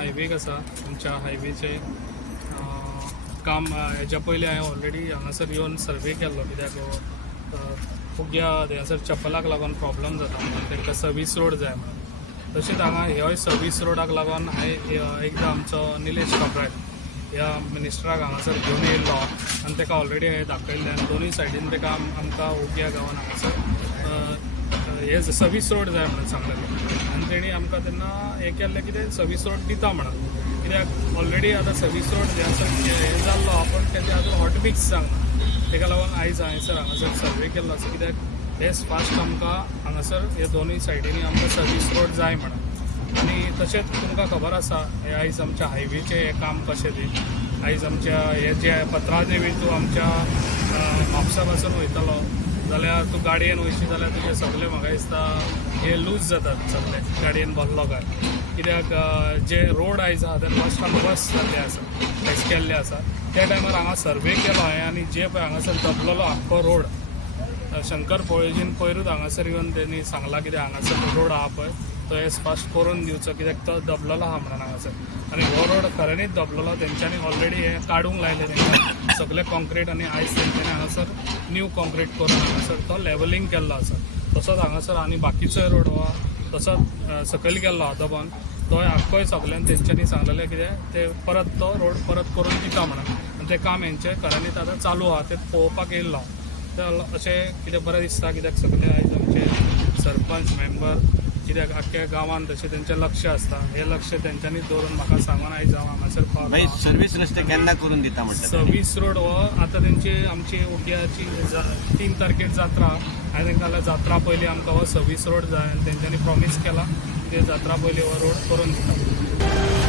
हायवेक आसा आमच्या हायवेचे काम हेच्या पयलीं हांवें ऑलरेडी हांगासर येवन सर्वे केल्लो कित्याक फुग्या हांगासर चप्पलाक लागून प्रॉब्लम जाता म्हणून तांकां सर्वीस रोड जाय म्हणून तशेंच हांगा ह्योय सर्वीस रोडाक लागून हांवें एकदां आमचो निलेश काब्राल ह्या मिनिस्टराक हांगासर घेवन येयल्लो आनी ताका ऑलरेडी हांवें दाखयल्लें आनी दोनूय सायडीन ताका आमकां उग्या गांवान हांगासर हे सर्वीस रोड जाय म्हणून सांगलेलें आनी तेणी आमकां तेन्ना हें केल्लें कितें सर्वीस रोड दिता म्हणून कित्याक ऑलरेडी आतां सर्वीस रोड जे आसा हें जाल्लो आपूण तेजें आजून हॉटमिक्स जावना ताका लागून आयज हांगासर सर्वे केल्लो आसा कित्याक बेस्ट फास्ट आमकां हांगासर हे दोनूय सायडीनी आमकां सर्वीस रोड जाय म्हणून आनी तशेंच तुमकां खबर आसा हे आयज आमच्या हायवेचें हें काम कशें तें आयज आमच्या हे जे पत्रादेवी तूं आमच्या म्हापसा पासून वयतलो जाल्यार तूं गाडयेन वयशी जाल्यार तुजें सगळें म्हाका दिसता हे लूज जातात सगळे गाडयेन बसलो काय कित्याक जे रोड आयज आहा ते फर्स्ट टायम बस जाल्ले आसा फेस केल्ले आसा त्या टायमार हांगा सर्वे केलो हांवें आनी जे पळय हांगासर दबलेलो आख्खो रोड शंकर पळयजीन पयरूच हांगासर येवन तेणी सांगलां कितें हांगासर रोड आहा पळय तो हें फास्ट करून दिवचो कित्याक तो दबलेलो आहा म्हणून हांगासर आनी हो रोड खऱ्यांनीच दबलेलो तेंच्यांनी ऑलरेडी हें काडूंक लायलें तेंकां सगळें कॉन्क्रीट आनी आयज तेंच्यांनी हांगासर न्यू कॉन्क्रीट करून हांगासर तो लेवलिंग केल्लो आसा तसोच हांगासर आनी बाकीचोय रोड हो तसोच सकयल गेल्लो आहा दबोन तोय आख्खोय सगळ्यान तेंच्यांनी सांगलेलें कितें ते परत तो रोड परत करून दिता म्हणून आनी तें काम हेंचें खऱ्यांनीच आतां चालू आहा तें पळोवपाक येयल्लो हांव अशें कितें बरें दिसता कित्याक सगळे आयज आमचे सरपंच मेंबर कित्याक आख्ख्या गांवांत तशें तेंचें लक्ष आसता हे लक्ष तेंच्यांनी दवरून म्हाका सांगून आयज हांव हांगासर पावलो सर्वीस रस्ते केन्ना करून दिता म्हणटा सर्वीस रोड हो आतां तेंची आमची उग्याची 3 तारखेर जात्रा हांवें तांकां जाल्यार जात्रा पयलीं आमकां हो सर्वीस रोड जाय आनी तेंच्यांनी प्रॉमीस केला की जात्रा पयलीं हो रोड करून दिता